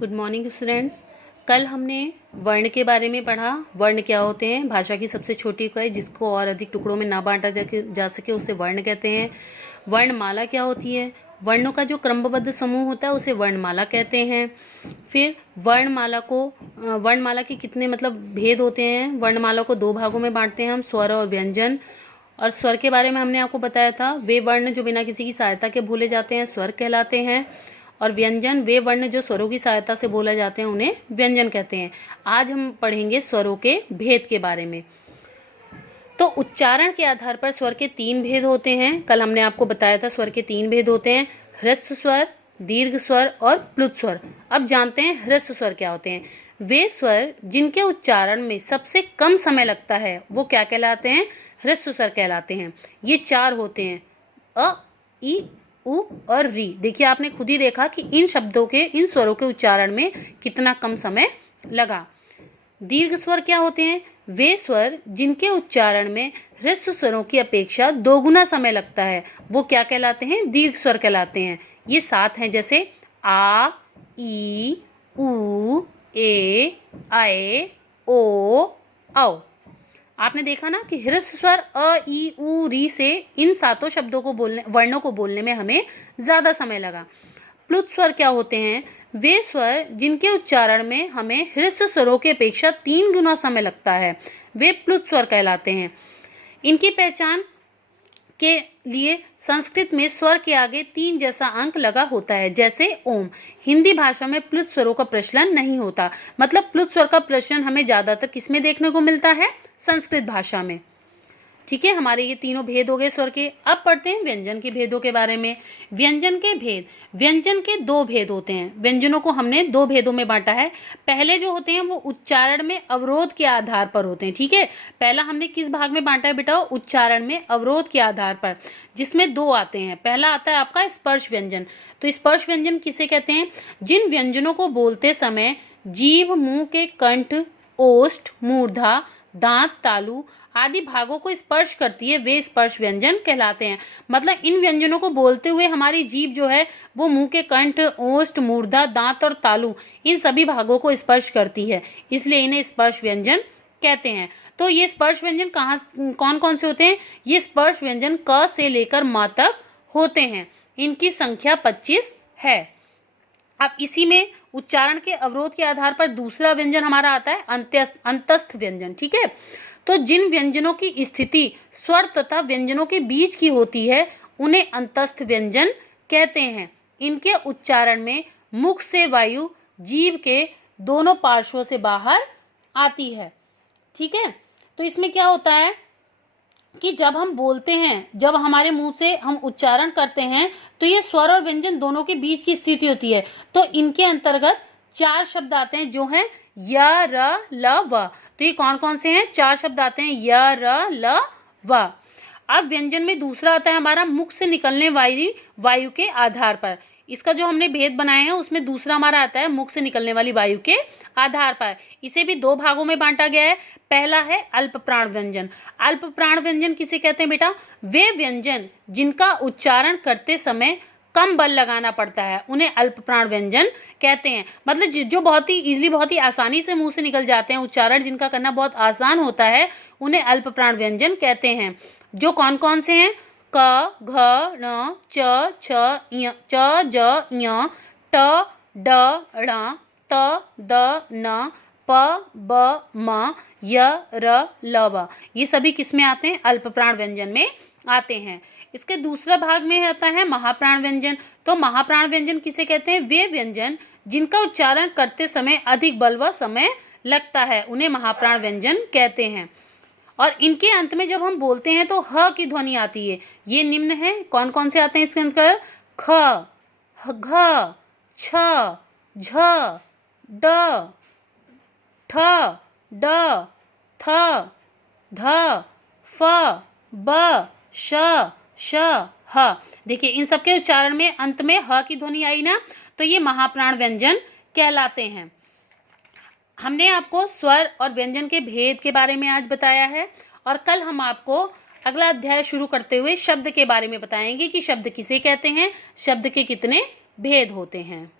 Good morning students. कल हमने वर्ण के बारे में पढ़ा। वर्ण क्या होते हैं? भाषा की सबसे छोटी इकाई जिसको और अधिक टुकड़ों में ना बांटा जा सके उसे वर्ण कहते हैं। वर्णमाला क्या होती है? वर्णों का जो क्रमबद्ध समूह होता है उसे वर्णमाला कहते हैं। फिर वर्णमाला के कितने भेद होते हैं? वर्णमाला को दो भागों में बांटते हैं हम, स्वर और व्यंजन। और स्वर के बारे में हमने आपको बताया था, वे वर्ण जो बिना किसी की सहायता के बोले जाते हैं स्वर कहलाते हैं। और व्यंजन, वे वर्ण जो स्वरों की सहायता से बोले जाते हैं उन्हें व्यंजन कहते हैं। आज हम पढ़ेंगे स्वरों के भेद के बारे में। तो उच्चारण के आधार पर स्वर के तीन भेद होते हैं। कल हमने आपको बताया था स्वर के तीन भेद होते हैं, ह्रस्व स्वर, दीर्घ स्वर और प्लुत स्वर। अब जानते हैं ह्रस्व स्वर क्या होते हैं। वे स्वर जिनके उच्चारण में सबसे कम समय लगता है वो क्या कहलाते हैं? ह्रस्व स्वर कहलाते हैं। ये चार होते हैं, अ, ई, उ और री। देखिए आपने खुद ही देखा कि इन स्वरों के उच्चारण में कितना कम समय लगा। दीर्घ स्वर क्या होते हैं? वे स्वर जिनके उच्चारण में ह्रस्व स्वरों की अपेक्षा दोगुना समय लगता है वो क्या कहलाते हैं? दीर्घ स्वर कहलाते हैं। ये सात हैं, जैसे आ, ई, उ, ए, आए, ओ, औ। आपने देखा ना कि ह्रस्व स्वर अ, ई, उ, री से इन सातों वर्णों को बोलने में हमें ज्यादा समय लगा। प्लुत स्वर क्या होते हैं? वे स्वर जिनके उच्चारण में हमें ह्रस्व स्वरों की अपेक्षा 3 गुना समय लगता है वे प्लुत स्वर कहलाते हैं। इनकी पहचान के लिए संस्कृत में स्वर के आगे 3 जैसा अंक लगा होता है, जैसे ओम। हिंदी भाषा में प्लुत स्वरों का प्रचलन नहीं होता। प्लुत स्वर का प्रचलन हमें ज्यादातर किसमें देखने को मिलता है? संस्कृत भाषा में। ठीक है, हमारे ये तीनों भेद हो गए स्वर के। अब पढ़ते हैं व्यंजन के भेदों के बारे में। व्यंजन के भेद, व्यंजन के दो भेद होते हैं। व्यंजनों को हमने दो भेदों में बांटा है। पहले जो होते हैं वो उच्चारण में अवरोध के आधार पर होते हैं। ठीक है, पहला हमने किस भाग में बांटा है बेटा? उच्चारण में अवरोध के आधार पर, जिसमें दो आते हैं। पहला आता है आपका स्पर्श व्यंजन। तो स्पर्श व्यंजन किसे कहते हैं? जिन व्यंजनों को बोलते समय जीभ मुंह के कंठ, ओष्ठ, मूर्धा, दांत, तालु आदि भागों को स्पर्श करती है वे स्पर्श व्यंजन कहलाते हैं। इन व्यंजनों को बोलते हुए हमारी जीभ जो है वो मुंह के कंठ, ओष्ठ, मूर्धा, दांत और तालु इन सभी भागों को स्पर्श करती है, इसलिए इन्हें स्पर्श व्यंजन कहते हैं। तो ये स्पर्श व्यंजन कौन कौन से होते हैं? ये स्पर्श व्यंजन क से लेकर म तक होते हैं। इनकी संख्या 25 है। अब इसी में उच्चारण के अवरोध के आधार पर दूसरा व्यंजन हमारा आता है अंतस्थ व्यंजन। ठीक है, तो जिन व्यंजनों की स्थिति स्वर तथा व्यंजनों के बीच की होती है उन्हें अंतस्थ व्यंजन कहते हैं। इनके उच्चारण में मुख से वायु जीभ के दोनों पार्श्वों से बाहर आती है। ठीक है, तो इसमें क्या होता है कि जब हम बोलते हैं, जब हमारे मुंह से हम उच्चारण करते हैं तो ये स्वर और व्यंजन दोनों के बीच की स्थिति होती है। तो इनके अंतर्गत 4 शब्द आते हैं जो हैं य, र, ल, व। तो ये कौन कौन से हैं? 4 शब्द आते हैं, य, र, ल, व। अब व्यंजन में दूसरा आता है हमारा मुख से निकलने वाली वायु के आधार पर। इसका जो हमने भेद बनाए हैं उसमें दूसरा हमारा आता है मुख से निकलने वाली वायु के आधार पर। इसे भी दो भागों में बांटा गया है। पहला है अल्प प्राण व्यंजन। अल्प प्राण व्यंजन किसे कहते हैं बेटा? वे व्यंजन जिनका उच्चारण करते समय कम बल लगाना पड़ता है उन्हें अल्प प्राण व्यंजन कहते हैं। जो बहुत ही इजीली, बहुत ही आसानी से मुंह से निकल जाते हैं, उच्चारण जिनका करना बहुत आसान होता है उन्हें अल्प प्राण व्यंजन कहते हैं। जो कौन कौन से हैं? क, घ, न, च, छ, च, ज, ञ, ट, ड, ण, त, द, न, प, ब, म, य, र, ल, व। ये सभी किसमें आते हैं? अल्प प्राण व्यंजन में आते हैं। इसके दूसरा भाग में आता है महाप्राण व्यंजन। तो महाप्राण व्यंजन किसे कहते हैं? वे व्यंजन जिनका उच्चारण करते समय अधिक बल व समय लगता है उन्हें महाप्राण व्यंजन कहते हैं। और इनके अंत में जब हम बोलते हैं तो ह की ध्वनि आती है। ये निम्न है, कौन कौन से आते हैं इसके अंदर? ख, घ, छ, झ, ड, ठ, ड, थ, ध, फ, ब, श, श, ह। देखिए इन सबके उच्चारण में अंत में ह की ध्वनि आई ना, तो ये महाप्राण व्यंजन कहलाते हैं। हमने आपको स्वर और व्यंजन के भेद के बारे में आज बताया है और कल हम आपको अगला अध्याय शुरू करते हुए शब्द के बारे में बताएंगे कि शब्द किसे कहते हैं, शब्द के कितने भेद होते हैं।